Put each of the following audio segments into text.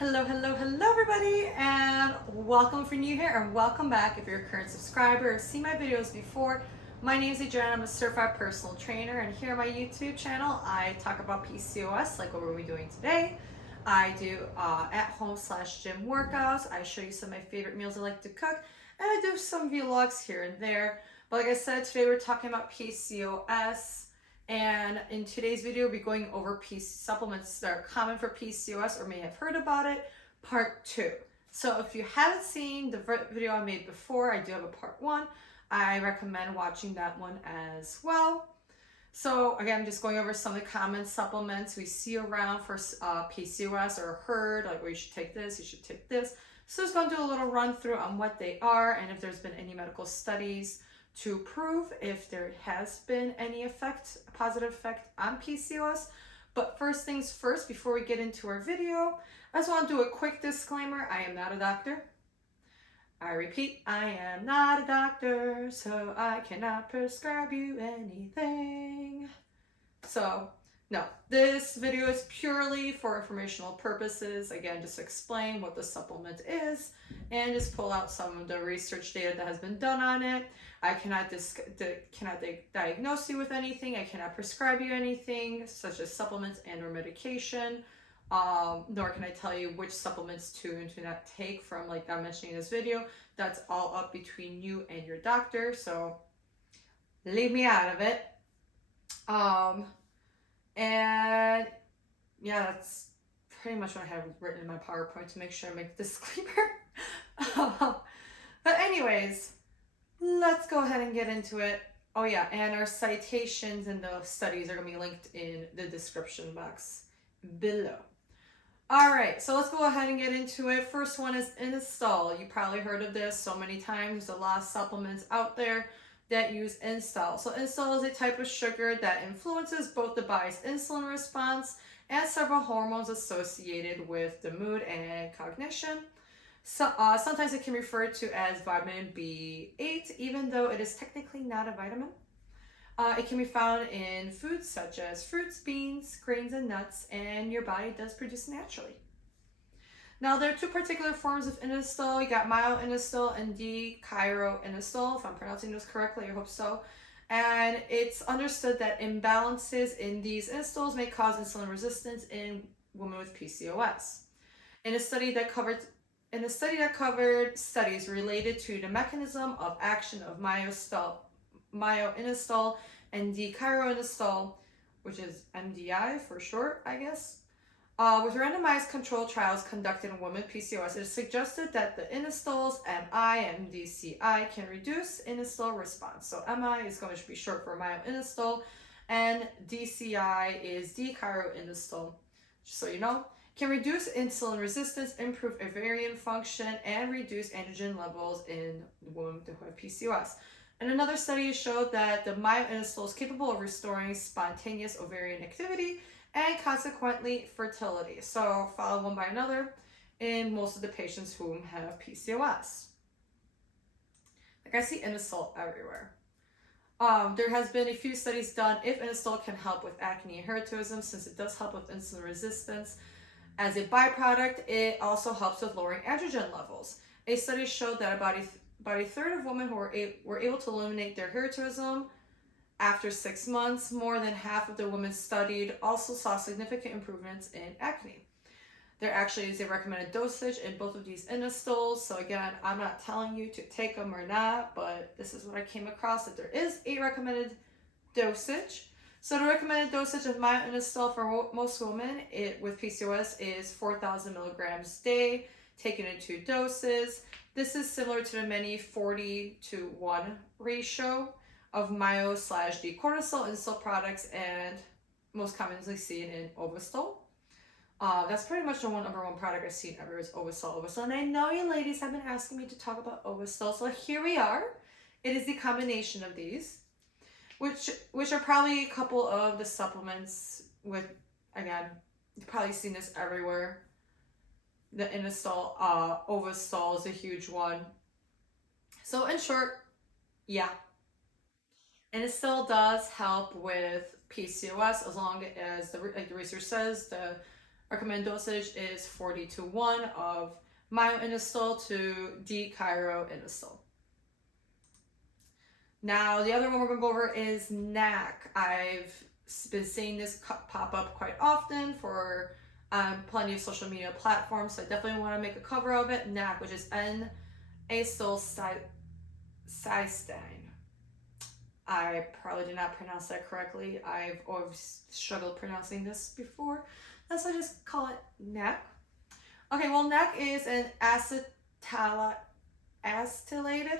Hello, hello, hello everybody, and welcome if you're new here, and welcome back if you're a current subscriber or seen my videos before. My name is Adriana, I'm a certified personal trainer, and here on my YouTube channel, I talk about PCOS, like what we're doing today. I do at-home/gym workouts. I show you some of my favorite meals I like to cook, and I do some vlogs here and there. But like I said, today we're talking about PCOS. And in today's video, we'll be going over supplements that are common for PCOS or may have heard about it, part 2. So if you haven't seen the video I made before, I do have a part 1. I recommend watching that one as well. So again, I'm just going over some of the common supplements we see around for PCOS or heard, like, well, you should take this, you should take this. So just going to do a little run through on what they are and if there's been any medical studies to prove if there has been any effect, a positive effect on PCOS. But first things first, before we get into our video, I just want to do a quick disclaimer. I am not a doctor. I repeat, I am not a doctor, so I cannot prescribe you anything. So, no, this video is purely for informational purposes. Again, just explain what the supplement is and just pull out some of the research data that has been done on it. I cannot diagnose you with anything. I cannot prescribe you anything, such as supplements and or medication. Nor can I tell you which supplements to and to not take from, like I'm mentioning in this video. That's all up between you and your doctor, so leave me out of it. And yeah, that's pretty much what I have written in my PowerPoint to make sure I make the disclaimer. But anyways, let's go ahead and get into it. Oh yeah, and our citations and the studies are going to be linked in the description box below. All right, so let's go ahead and get into it. First one is inositol. You probably heard of this so many times. There's a lot of supplements out there that use inositol. So inositol is a type of sugar that influences both the body's insulin response and several hormones associated with the mood and cognition. So, sometimes it can be referred to as vitamin B8, even though it is technically not a vitamin. It can be found in foods such as fruits, beans, grains, and nuts, and your body does produce naturally. Now, there are two particular forms of inositol. You got myo-inositol and D-chiroinositol, if I'm pronouncing those correctly, I hope so. And it's understood that imbalances in these inostols may cause insulin resistance in women with PCOS. In a study that covered studies related to the mechanism of action of myo-inositol and D-chiroinositol, which is MDI for short, I guess. With randomized controlled trials conducted in women with PCOS, it is suggested that the inostols MI and DCI can reduce inositol response. So MI is going to be short for myo-inositol, and DCI is D-chiroinositol, just so you know. Can reduce insulin resistance, improve ovarian function, and reduce androgen levels in women who have PCOS. And another study showed that the myo-inositol is capable of restoring spontaneous ovarian activity and consequently fertility. So follow one by another in most of the patients who have PCOS. Like, I see inositol everywhere. There has been a few studies done if inositol can help with acne and hirsutism, since it does help with insulin resistance. As a byproduct, it also helps with lowering androgen levels. A study showed that about a third of women who were able to eliminate their hirsutism after 6 months. More than half of the women studied also saw significant improvements in acne. There actually is a recommended dosage in both of these inostols. So again, I'm not telling you to take them or not, but this is what I came across, that there is a recommended dosage. So the recommended dosage of myo-inositol for most women with PCOS is 4,000 milligrams a day, taken in 2 doses. This is similar to the many 40:1 ratio of myo/D-cortisol inositol products and most commonly seen in Ovasitol. That's pretty much the number one product I've seen ever is Ovasitol. And I know you ladies have been asking me to talk about Ovasitol, so here we are. It is the combination of these, which are probably a couple of the supplements with, again, you've probably seen this everywhere. The inositol, Ovasitol is a huge one. So in short, yeah. Inositol does help with PCOS as long as the research says the Recommended dosage is 40:1 of myo-inositol to d-chiro-inositol. Now, the other one we're going to go over is NAC. I've been seeing this pop up quite often for plenty of social media platforms, so I definitely want to make a cover of it. NAC, which is N-acetylcysteine. I probably did not pronounce that correctly. I've always struggled pronouncing this before. Let's just call it NAC. Okay, well, NAC is an acetylated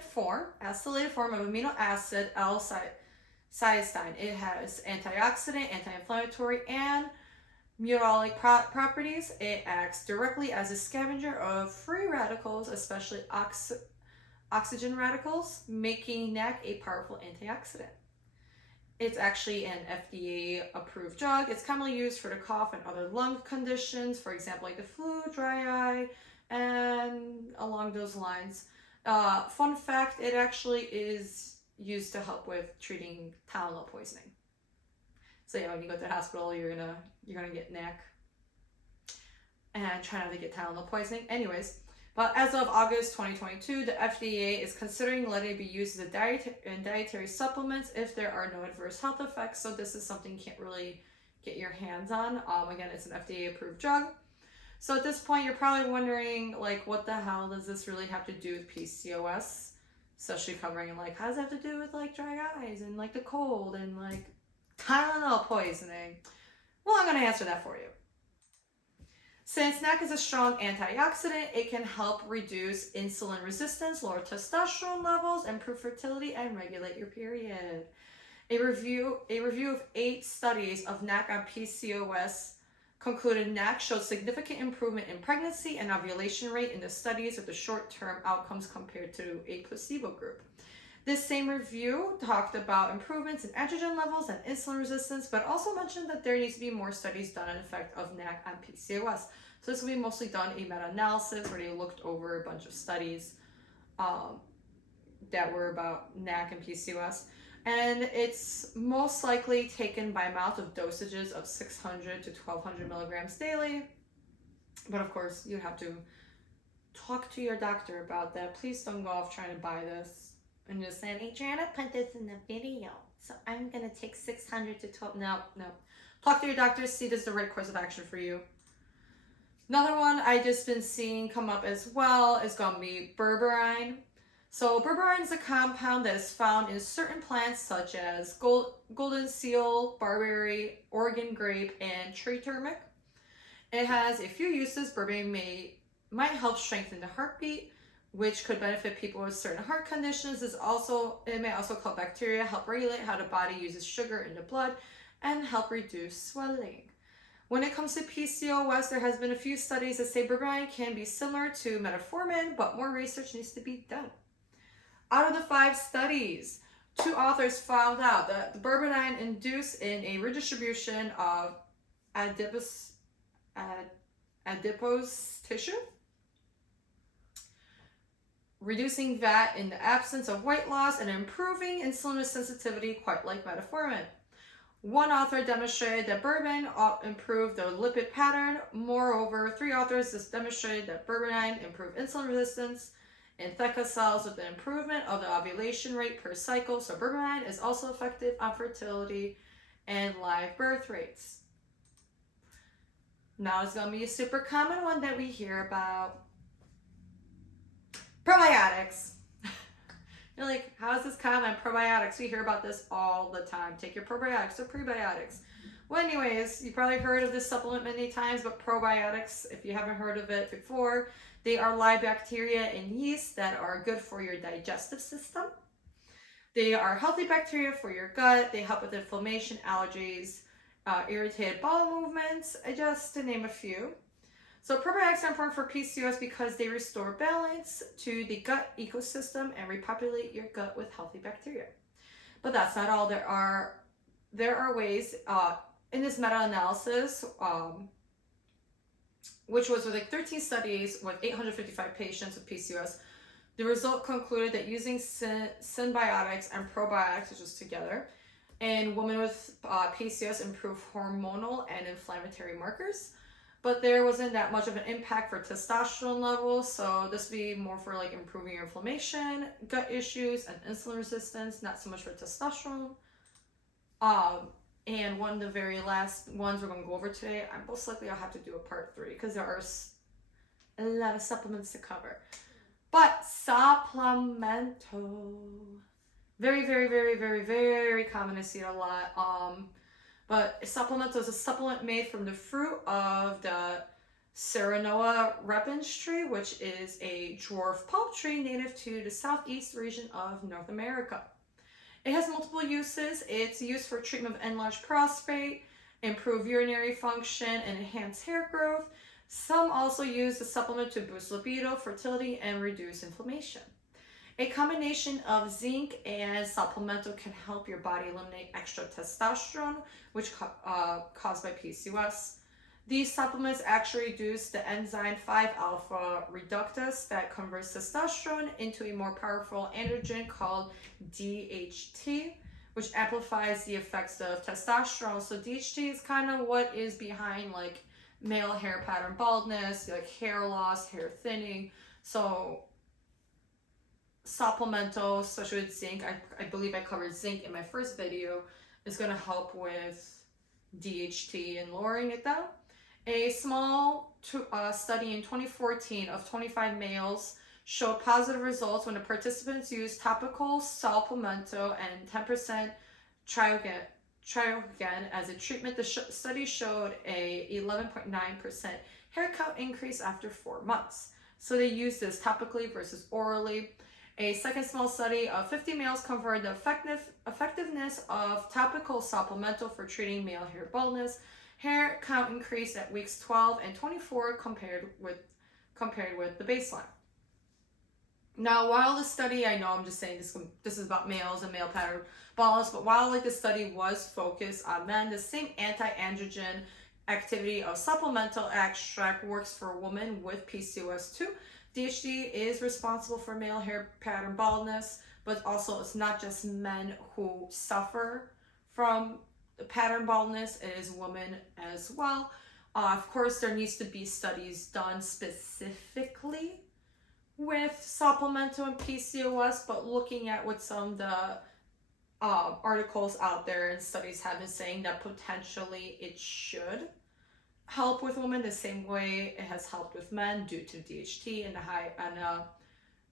form of amino acid L-cysteine. It has antioxidant, anti-inflammatory, and metabolic properties. It acts directly as a scavenger of free radicals, especially oxygen radicals, making NAC a powerful antioxidant. It's actually an FDA-approved drug. It's commonly used for the cough and other lung conditions, for example, like the flu, dry eye, and along those lines. Fun fact, it actually is used to help with treating Tylenol poisoning. So yeah, when you go to the hospital, you're gonna get NAC and try not to get Tylenol poisoning. Anyways, but as of August 2022, the FDA is considering letting it be used as in dietary supplements if there are no adverse health effects. So this is something you can't really get your hands on. Again, it's an FDA-approved drug. So at this point, you're probably wondering, like, what the hell does this really have to do with PCOS? Especially covering, like, how does it have to do with, like, dry eyes and, like, the cold and, like, Tylenol poisoning? Well, I'm going to answer that for you. Since NAC is a strong antioxidant, it can help reduce insulin resistance, lower testosterone levels, improve fertility, and regulate your period. A review of 8 studies of NAC on PCOS concluded NAC showed significant improvement in pregnancy and ovulation rate in the studies with the short-term outcomes compared to a placebo group. This same review talked about improvements in estrogen levels and insulin resistance, but also mentioned that there needs to be more studies done on the effect of NAC on PCOS. So this will be mostly done a meta-analysis where they looked over a bunch of studies that were about NAC and PCOS. And it's most likely taken by mouth with dosages of 600 to 1200 milligrams daily. But of course, you have to talk to your doctor about that. Please don't go off trying to buy this and just saying, hey, Jana, put this in the video, so I'm going to take 600 to 12. No. Talk to your doctor, see if this is the right course of action for you. Another one I just been seeing come up as well is going to be berberine. So berberine is a compound that is found in certain plants such as golden seal, barberry, Oregon grape, and tree turmeric. It has a few uses. Berberine might help strengthen the heartbeat, which could benefit people with certain heart conditions. It may also kill bacteria, help regulate how the body uses sugar in the blood, and help reduce swelling. When it comes to PCOS, there has been a few studies that say berberine can be similar to metformin, but more research needs to be done. Out of the 5 studies, 2 authors found out that the berberine induced in a redistribution of adipose tissue, reducing fat in the absence of weight loss, and improving insulin sensitivity, quite like metformin. One author demonstrated that berberine improved the lipid pattern. Moreover, 3 authors just demonstrated that berberine improved insulin resistance in theca cells with an improvement of the ovulation rate per cycle. So berberine is also effective on fertility and live birth rates. Now it's going to be a super common one that we hear about. Probiotics. You're like, how is this common? Probiotics. We hear about this all the time. Take your probiotics or prebiotics. Well, anyways, you probably heard of this supplement many times, but probiotics, if you haven't heard of it before, they are live bacteria and yeast that are good for your digestive system. They are healthy bacteria for your gut. They help with inflammation, allergies, irritated bowel movements, just to name a few. So probiotics are important for PCOS because they restore balance to the gut ecosystem and repopulate your gut with healthy bacteria. But that's not all. There are ways in this meta-analysis, which was with 13 studies with 855 patients with PCOS. The result concluded that using symbiotics and probiotics, which is together, in women with PCOS improved hormonal and inflammatory markers. but there wasn't that much of an impact for testosterone levels. So this would be more for like improving your inflammation, gut issues, and insulin resistance, not so much for testosterone. And one of the very last ones we're going to go over today, most likely I'll have to do a part 3 because there are a lot of supplements to cover. But supplemental, very, very, very, very, very common. I see it a lot. But supplemental is a supplement made from the fruit of the Serenoa repens tree, which is a dwarf pulp tree native to the southeast region of North America. It has multiple uses. It's used for treatment of enlarged prostate, improve urinary function, and enhance hair growth. Some also use the supplement to boost libido, fertility, and reduce inflammation. A combination of zinc and supplemental can help your body eliminate extra testosterone, which caused by PCOS. These supplements actually reduce the enzyme 5-alpha reductase that converts testosterone into a more powerful androgen called DHT, which amplifies the effects of testosterone. So DHT is kind of what is behind like male hair pattern baldness, like hair loss, hair thinning. So supplemental, especially with zinc, I believe I covered zinc in my first video, is going to help with DHT and lowering it down. A small study in 2014 of 25 males showed positive results when the participants used topical supplemental and 10% triogen as a treatment. The study showed a 11.9% hair count increase after 4 months. So they used this topically versus orally. A second small study of 50 males compared the effectiveness of topical supplemental for treating male hair baldness. Hair count increased at weeks 12 and 24 compared with the baseline. Now, while the study, I know I'm just saying this is about males and male pattern baldness, but while like the study was focused on men, the same anti-androgen activity of supplemental extract works for women with PCOS too. DHT is responsible for male hair pattern baldness, but also it's not just men who suffer from pattern baldness, it is women as well. Of course, there needs to be studies done specifically with supplemental and PCOS, but looking at what some of the articles out there and studies have been saying that potentially it should help with women the same way it has helped with men due to DHT and the high and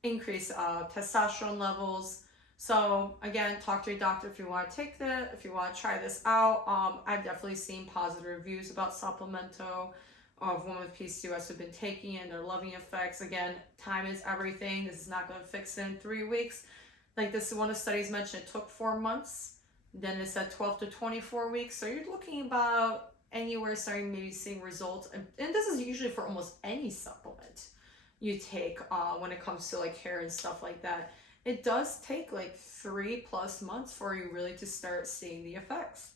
increased testosterone levels. So again, talk to your doctor if you want to take that, if you want to try this out. I've definitely seen positive reviews about supplemental of women with PCOS who've been taking it and they're loving effects. Again, time is everything. This is not going to fix it in 3 weeks. Like this is one of the studies mentioned, it took 4 months. Then it said 12 to 24 weeks. So you're looking about anywhere starting maybe seeing results. And this is usually for almost any supplement you take when it comes to like hair and stuff like that. It does take like 3+ months for you really to start seeing the effects.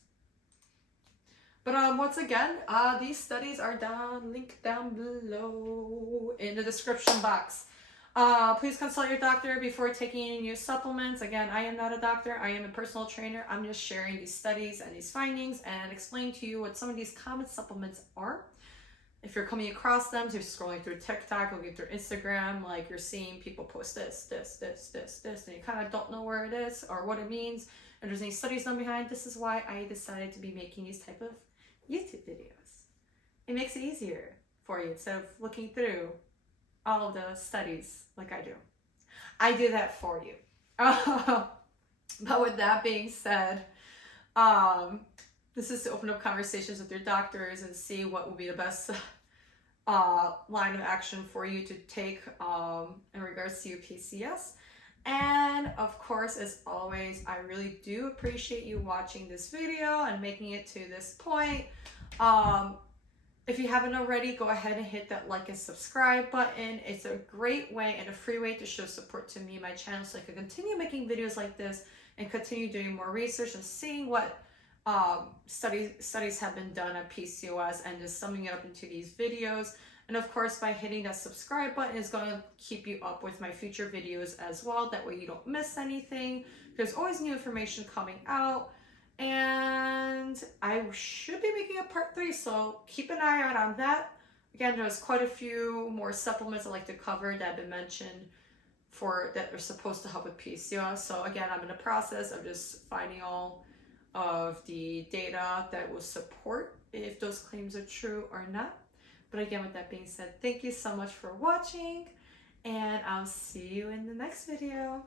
But once again, these studies are linked down below in the description box. Please consult your doctor before taking any new supplements. Again, I am not a doctor. I am a personal trainer. I'm just sharing these studies and these findings and explaining to you what some of these common supplements are. If you're coming across them, so you're scrolling through TikTok, looking through Instagram, like you're seeing people post this, and you kind of don't know where it is or what it means, and there's any studies done behind. This is why I decided to be making these type of YouTube videos. It makes it easier for you instead of looking through all of the studies like I do. I do that for you. But with that being said, this is to open up conversations with your doctors and see what will be the best line of action for you to take in regards to your PCOS. And of course, as always, I really do appreciate you watching this video and making it to this point. If you haven't already, go ahead and hit that like and subscribe button. It's a great way and a free way to show support to me and my channel so I can continue making videos like this and continue doing more research and seeing what studies have been done on PCOS and just summing it up into these videos. And of course, by hitting that subscribe button is going to keep you up with my future videos as well. That way you don't miss anything. There's always new information coming out. And I should be making a part 3, so keep an eye out on that. again, there's quite a few more supplements I'd like to cover that have been mentioned that are supposed to help with PCOS. So again, I'm in the process of just finding all of the data that will support if those claims are true or not. But again, with that being said, thank you so much for watching, and I'll see you in the next video.